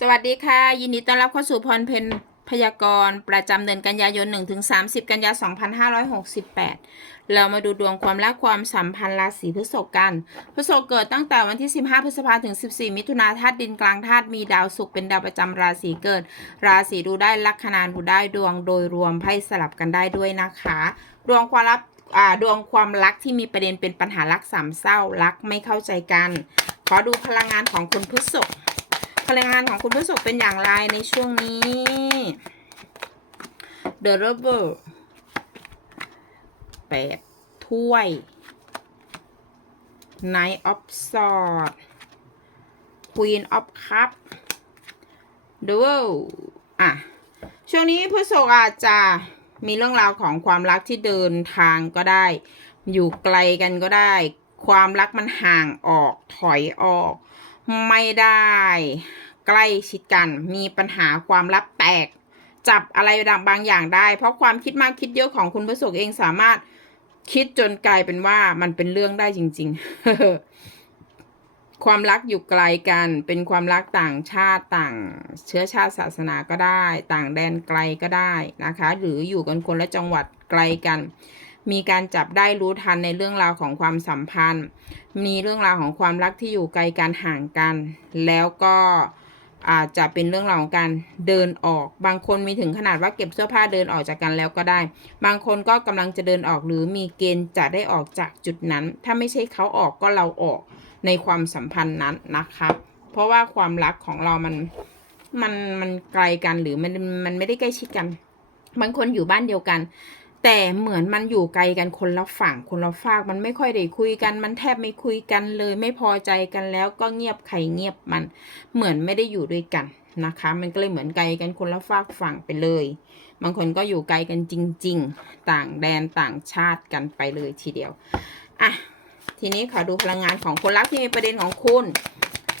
สวัสดีค่ะ ยินดีต้อนรับเข้าสู่พรเพนพยากรณ์ประจำเดือนกันยายน 1-30 กันยา 2568 เรามาดูดวงความรักความสัมพันธ์ราศีพฤษภกันพฤษภเกิดตั้งแต่วันที่ 15 พฤษภาถึง 14 มิถุนาธาตุดินกลางธาตุมีดาวศุกร์เป็นดาวประจำราศีเกิด ราศีดูได้ลัคนาดูได้ดวงโดยรวมไพ่สลับกันได้ด้วยนะคะ ดวงความรักดวงความรักที่มีประเด็นเป็นปัญหารักสามเศร้ารักไม่เข้าใจกัน ขอดูพลังงานของคุณพฤษภ พลังงานของคุณพฤษภเป็นอย่างไรในช่วงนี้ The Rubber แปดถ้วย Knight of Swords Queen of Cup Duel อะ ช่วงนี้พฤษภอาจจะมีเรื่องราวของความรักที่เดินทางก็ได้ อยู่ไกลกันก็ได้ ความรักมันห่างออกถอยออก ไม่ได้ ใกล้ชิดกัน มีปัญหาความลับแตก จับอะไรบางอย่างได้ เพราะความคิดมากคิดเยอะของคุณประสบเองสามารถคิดจนกลายเป็นว่ามันเป็นเรื่องได้จริง ๆ ความรักอยู่ไกลกัน เป็นความรักต่างชาติต่างเชื้อชาติศาสนาก็ได้ ต่างแดนไกลก็ได้นะคะ หรืออยู่กันคนละจังหวัดไกลกัน มีการจับได้รู้ทันในเรื่องราวของความสัมพันธ์ มีเรื่องราวของความรักที่อยู่ไกลกันห่างกัน แล้วก็อาจจะเป็นเรื่องราวของการเดินออก บางคนมีถึงขนาดว่าเก็บเสื้อผ้าเดินออกจากกันแล้วก็ได้ บางคนก็กำลังจะเดินออกหรือมีเกณฑ์จะได้ออกจากจุดนั้น ถ้าไม่ใช่เขาออกก็เราออกในความสัมพันธ์นั้นนะคะ เพราะว่าความรักของเรามันมันมันไกลกันหรือมันมันไม่ได้ใกล้ชิดกัน บางคนอยู่บ้านเดียวกัน แต่เหมือนมันอยู่ไกลกันคนละฝั่งคนละฝากมันไม่ค่อยได้คุยกัน มันแทบไม่คุยกันเลย ไม่พอใจกันแล้วก็เงียบใครเงียบมัน เหมือนไม่ได้อยู่ด้วยกันนะคะ มันก็เลยเหมือนไกลกันคนละฝากฝั่งไปเลย บางคนก็อยู่ไกลกันจริง ๆ ต่างแดนต่างชาติกันไปเลยทีเดียวอะทีนี้ขอดูพลังงานของคนรักที่มีประเด็นของคุณ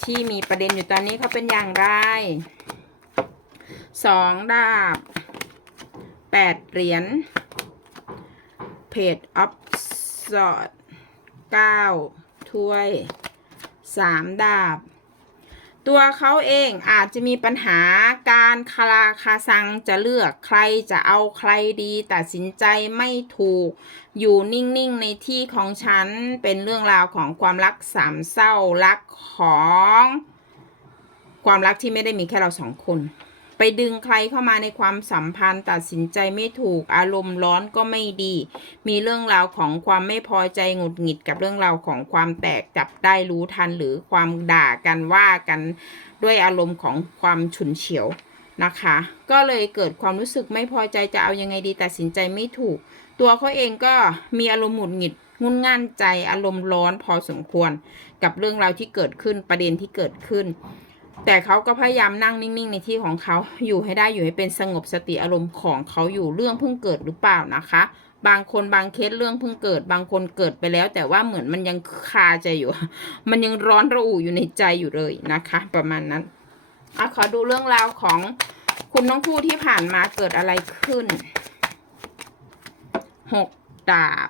ที่มีประเด็นอยู่ตอนนี้เขาเป็นอย่างไรสองดาบแปดเหรียญ เพจออฟสอดเก้าถ้วยสามดาบ ตัวเขาเองอาจจะมีปัญหาการคาราคาซังจะเลือกใครจะเอาใครดีตัดสินใจไม่ถูก อยู่นิ่งๆในที่ของฉันเป็นเรื่องราวของความรักสามเศร้ารักของ ความรักที่ไม่ได้มีแค่เราสองคน ไปดึงใครเข้ามาในความสัมพันธ์ตัดสินใจไม่ถูกอารมณ์ร้อนก็ไม่ดี มีเรื่องราวของความไม่พอใจหงุดหงิดกับเรื่องราวของความแตกจับได้รู้ทันหรือความด่ากันว่ากันด้วยอารมณ์ของความฉุนเฉียวนะคะ ก็เลยเกิดความรู้สึกไม่พอใจจะเอายังไงดีตัดสินใจไม่ถูก ตัวเขาเองก็มีอารมณ์หงุดหงิดงุนง่านใจอารมณ์ร้อนพอสมควร กับเรื่องราวที่เกิดขึ้นประเด็นที่เกิดขึ้น แต่เขาก็พยายามนั่งนิ่งๆ ในที่ของเขาอยู่ให้ได้อยู่ให้เป็นสงบสติอารมณ์ของเขาอยู่เรื่องเพิ่งเกิดหรือเปล่านะคะ บางคนบางเคสเรื่องเพิ่งเกิด บางคนเกิดไปแล้ว แต่ว่าเหมือนมันยังคาใจอยู่ มันยังร้อนระอุอยู่ในใจอยู่เลยนะคะ ประมาณนั้นอะขอดูเรื่องราวของคุณน้องคู่ที่ผ่านมาเกิดอะไรขึ้นหกดาบ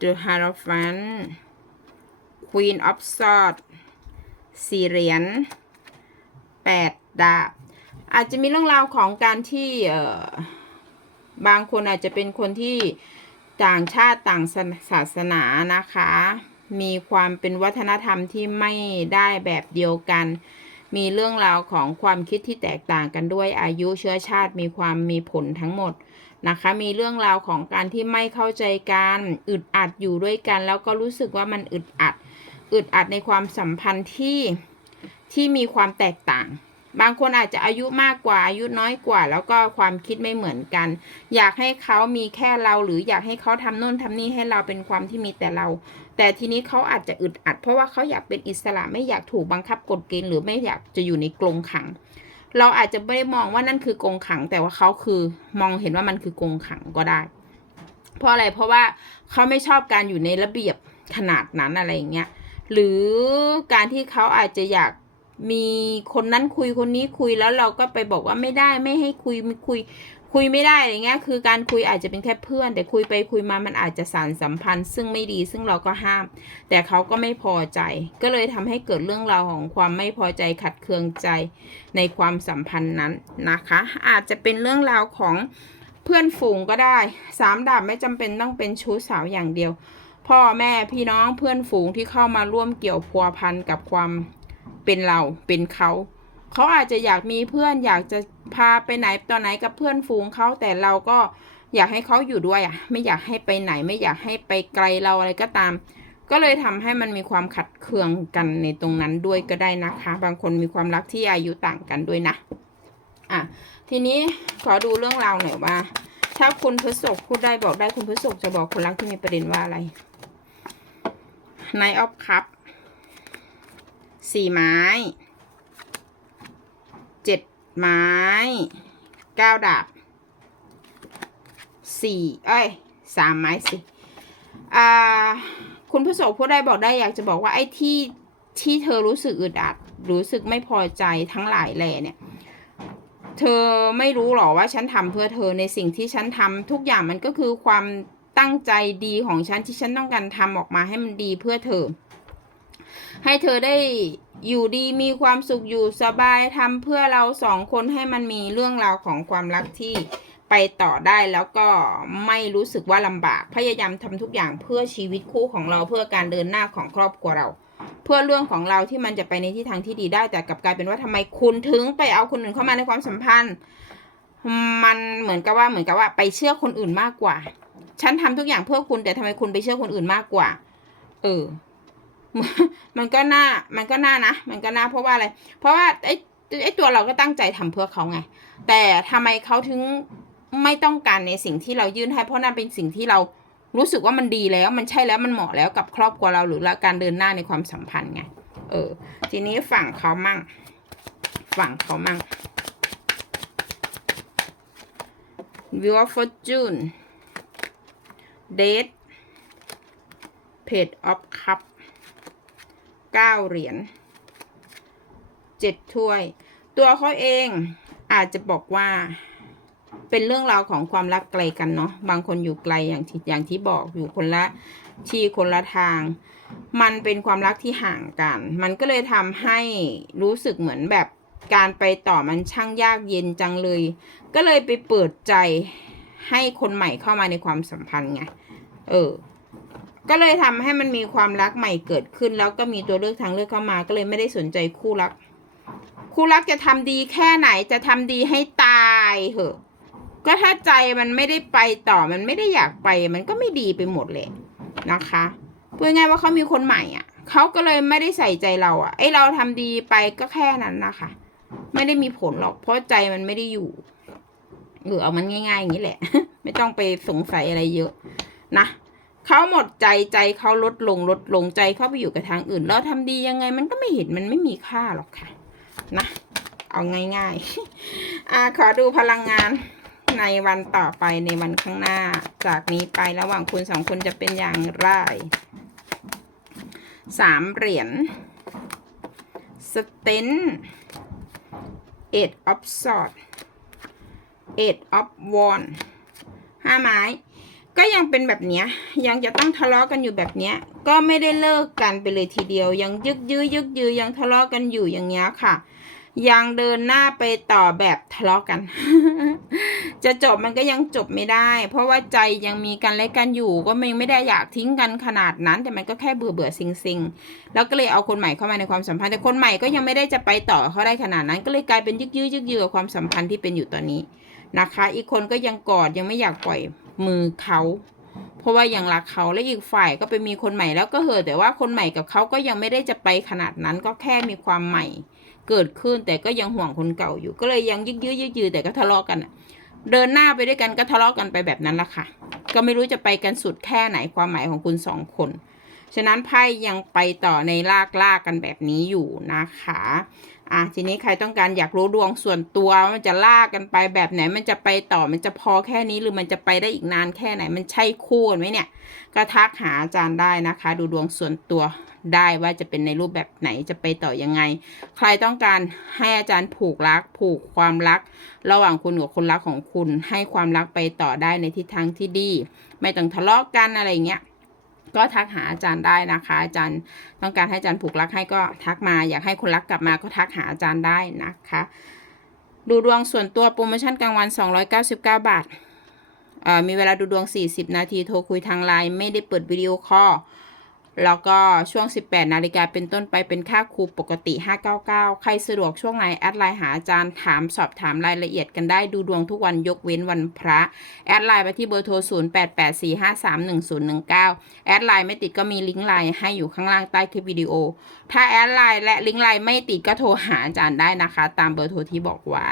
The Hierophant Queen of Swords สี่เหรียญแปดดาบอาจจะมีเรื่องราวของการที่บางคนอาจจะเป็นคนที่ต่างชาติต่างศาสนานะคะ มีความเป็นวัฒนธรรมที่ไม่ได้แบบเดียวกัน มีเรื่องราวของความคิดที่แตกต่างกันด้วยอายุเชื้อชาติมีความมีผลทั้งหมดนะคะ มีเรื่องราวของการที่ไม่เข้าใจกันอึดอัดอยู่ด้วยกัน แล้วก็รู้สึกว่ามันอึดอัด อึดอัดในความสัมพันธ์ที่ที่มีความแตกต่าง บางคนอาจจะอายุมากกว่าอายุน้อยกว่า แล้วก็ความคิดไม่เหมือนกัน อยากให้เขามีแค่เราหรืออยากให้เขาทำโน่นทำนี่ให้เราเป็นความที่มีแต่เรา แต่ทีนี้เขาอาจจะอึดอัด เพราะว่าเขาอยากเป็นอิสระไม่อยากถูกบังคับกฎเกณฑ์หรือไม่อยากจะอยู่ในกรงขัง เราอาจจะไม่ได้มองว่านั่นคือกรงขัง แต่ว่าเขาคือมองเห็นว่ามันคือกรงขังก็ได้ เพราะอะไรเพราะว่าเขาไม่ชอบการอยู่ในระเบียบขนาดนั้นอะไรอย่างเงี้ย หรือการที่เขาอาจจะอยากมีคนนั้นคุยคนนี้คุยแล้วเราก็ไปบอกว่าไม่ได้ไม่ให้คุยคุย คุยไม่ได้อะไรเงี้ยคือการคุยอาจจะเป็นแค่เพื่อน แต่คุยไปคุยมามันอาจจะสารสัมพันธ์ ซึ่งไม่ดีซึ่งเราก็ห้าม แต่เขาก็ไม่พอใจ ก็เลยทำให้เกิดเรื่องราวของความไม่พอใจขัดเคืองใจในความสัมพันธ์นั้นนะคะ อาจจะเป็นเรื่องราวของเพื่อนฝูงก็ได้สามดาบไม่จำเป็นต้องเป็นชู้สาวอย่างเดียว พ่อแม่พี่น้องเพื่อนฝูงที่เข้ามาร่วมเกี่ยวพัวพันกับความเป็นเราเป็นเขาเขาอาจจะอยากมีเพื่อนอยากจะพาไปไหนตอนไหนกับเพื่อนฝูงเขาแต่เราก็อยากให้เขาอยู่ด้วยอะ ไม่อยากให้ไปไหนไม่อยากให้ไปไกลเราอะไรก็ตาม ก็เลยทำให้มันมีความขัดเคืองกันในตรงนั้นด้วยก็ได้นะคะ บางคนมีความรักที่อายุต่างกันด้วยนะอะทีนี้ขอดูเรื่องราวหน่อยว่า ถ้าคุณพฤษภพูดได้บอกได้คุณพฤษภจะบอกคนรักที่มีประเด็นว่าอะไร Knight of Cup สี่ไม้ เจ็ดไม้เก้าดาบสี่เอ้ยสามไม้สิอ่าคุณผู้โสพูดได้บอกได้อยากจะบอกว่าไอ้ที่ที่เธอรู้สึกอึดอัด รู้สึกไม่พอใจทั้งหลายแหล่เนี่ย เธอไม่รู้หรอว่าฉันทำเพื่อเธอในสิ่งที่ฉันทำทุกอย่างมันก็คือความ ตั้งใจดีของฉันที่ฉันต้องการทำออกมาให้มันดีเพื่อเธอ ให้เธอได้อยู่ดีมีความสุขอยู่สบายทำเพื่อเราสองคนให้มันมีเรื่องราวของความรักที่ไปต่อได้แล้วก็ไม่รู้สึกว่าลำบาก พยายามทำทุกอย่างเพื่อชีวิตคู่ของเราเพื่อการเดินหน้าของครอบครัวเรา เพื่อเรื่องของเราที่มันจะไปในทิศทางที่ดีได้แต่กลับกลายเป็นว่าทำไมคุณถึงไปเอาคนอื่นเข้ามาในความสัมพันธ์ มันเหมือนกับว่าเหมือนกับว่าไปเชื่อคนอื่นมากกว่า ฉันทำทุกอย่างเพื่อคุณแต่ทำไมคุณไปเชื่อคนอื่นมากกว่า เออ มันก็น่า มันก็น่านะ มันก็น่าเพราะว่าอะไร เพราะว่าไอ้ไอ้ตัวเราก็ตั้งใจทำเพื่อเขาไง แต่ทำไมเขาถึงไม่ต้องการในสิ่งที่เรายื่นให้ เพราะนั่นเป็นสิ่งที่เรารู้สึกว่ามันดีแล้ว มันใช่แล้วมันเหมาะแล้วกับครอบครัวเราหรือละการเดินหน้าในความสัมพันธ์ไง เออ ทีนี้ฝั่งเขามั่ง ฝั่งเขามั่ง View of Fortune Date Page of Cup เก้าเหรียญเจ็ดถ้วย ตัวเขาเองอาจจะบอกว่าเป็นเรื่องราวของความรักไกลกันเนาะบางคนอยู่ไกลอย่างที่อย่างที่บอกอยู่คนละที่คนละทาง มันเป็นความรักที่ห่างกัน มันก็เลยทำให้รู้สึกเหมือนแบบการไปต่อมันช่างยากเย็นจังเลย ก็เลยไปเปิดใจ ให้คนใหม่เข้ามาในความสัมพันธ์ไง เออ ก็เลยทำให้มันมีความรักใหม่เกิดขึ้น แล้วก็มีตัวเลือกทางเลือกเข้ามา ก็เลยไม่ได้สนใจคู่รัก คู่รักจะทำดีแค่ไหนจะทำดีให้ตายเหอะ ก็ถ้าใจมันไม่ได้ไปต่อมันไม่ได้อยากไป มันก็ไม่ดีไปหมดเลยนะคะพูดง่ายว่าเขามีคนใหม่อะเขาก็เลยไม่ได้ใส่ใจเราอะไอเราทำดีไปก็แค่นั้นนะคะ ไม่ได้มีผลหรอกเพราะใจมันไม่ได้อยู่ เออเอามันง่ายๆอย่างนี้แหละ ไม่ต้องไปสงสัยอะไรเยอะ นะเขาหมดใจใจเขาลดลงลดลงใจเขาไปอยู่กับทางอื่น แล้วทำดียังไงมันก็ไม่เห็นมันไม่มีค่าหรอกค่ะ นะ เอาง่ายๆอ่าขอดูพลังงานในวันต่อไปในวันข้างหน้า จากนี้ไประหว่างคุณสองคนจะเป็นอย่างไรสามเหรียญสเตนเอ็ดออฟสอด เอ็ดออฟวอนห้าไม้ ก็ยังเป็นแบบเนี้ย ยังจะต้องทะเลาะกันอยู่แบบเนี้ย ก็ไม่ได้เลิกกันไปเลยทีเดียว ยังยึกยื้อยึกยื้อยังทะเลาะกันอยู่อย่างเงี้ยค่ะ ยังเดินหน้าไปต่อแบบทะเลาะกัน จะจบมันก็ยังจบไม่ได้ เพราะว่าใจยังมีกันและกันอยู่ ก็ไม่ไม่ได้อยากทิ้งกันขนาดนั้น แต่มันก็แค่เบื่อเบื่อซิงซิงแล้วก็เลยเอาคนใหม่เข้ามาในความสัมพันธ์แต่คนใหม่ก็ยังไม่ได้จะไปต่อเขาได้ขนาดนั้น ก็เลยกลายเป็นยึกยื้อยึกยื้อกับความสัมพันธ์ที่เป็นอยู่ตอนนี้นะคะ อีกคนก็ยังกอดยังไม่อยากปล่อยมือเขาเพราะว่ายังรักเขาและอีกฝ่ายก็ไปมีคนใหม่แล้วก็เหอะแต่ว่าคนใหม่กับเขาก็ยังไม่ได้จะไปขนาดนั้นก็แค่มีความใหม่ เกิดขึ้นแต่ก็ยังห่วงคนเก่าอยู่ ก็เลยยังยึกยื้อยืดยือแต่ก็ทะเลาะกันเดินหน้าไปด้วยกันก็ทะเลาะกันไปแบบนั้นละค่ะ ก็ไม่รู้จะไปกันสุดแค่ไหนความหมายของคุณสองคน ฉะนั้นไพ่ยังไปต่อในลากลากกันแบบนี้อยู่นะคะอะทีนี้ใครต้องการอยากรู้ดวงส่วนตัวว่ามันจะลากกันไปแบบไหน มันจะไปต่อมันจะพอแค่นี้หรือมันจะไปได้อีกนานแค่ไหนมันใช่คู่กันไหมเนี่ย ก็ทักหาอาจารย์ได้นะคะ ดูดวงส่วนตัว ได้ว่าจะเป็นในรูปแบบไหนจะไปต่อยังไง ใครต้องการให้อาจารย์ผูกรัก ผูกความรัก ระหว่างคุณกับคนรักของคุณ ให้ความรักไปต่อได้ในทิศทางที่ดี ไม่ต้องทะเลาะกันอะไรเงี้ยก็ทักหาอาจารย์ได้นะคะ อาจารย์ต้องการให้อาจารย์ผูกรักให้ก็ทักมา อยากให้คนรักกลับมาก็ทักหาอาจารย์ได้นะคะ ดูดวงส่วนตัวโปรโมชั่นกลางวัน 299 บาทมีเวลาดูดวง 40 นาทีโทรคุยทางไลน์ไม่ได้เปิดวิดีโอคอล แล้วก็ช่วง 18 นาฬิกาเป็นต้นไปเป็นค่าครูปกติ 599 ใครสะดวกช่วงไหนแอดไลน์หาอาจารย์ถามสอบถามรายละเอียดกันได้ดูดวงทุกวันยกเว้นวันพระ แอดไลน์ไปที่เบอร์โทร 0884531019 แอดไลน์ไม่ติดก็มีลิงก์ไลน์ให้อยู่ข้างล่างใต้คลิปวิดีโอ ถ้าแอดไลน์และลิงก์ไลน์ไม่ติดก็โทรหาอาจารย์ได้นะคะ ตามเบอร์โทรที่บอกไว้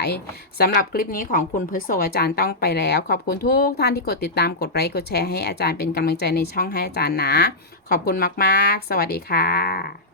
สำหรับคลิปนี้ของคุณพฤษโอาจารย์ต้องไปแล้ว ขอบคุณทุกท่านที่กดติดตามกดไลค์กดแชร์ให้อาจารย์เป็นกำลังใจในช่องให้อาจารย์นะ ขอบคุณมาก ๆ สวัสดีค่ะ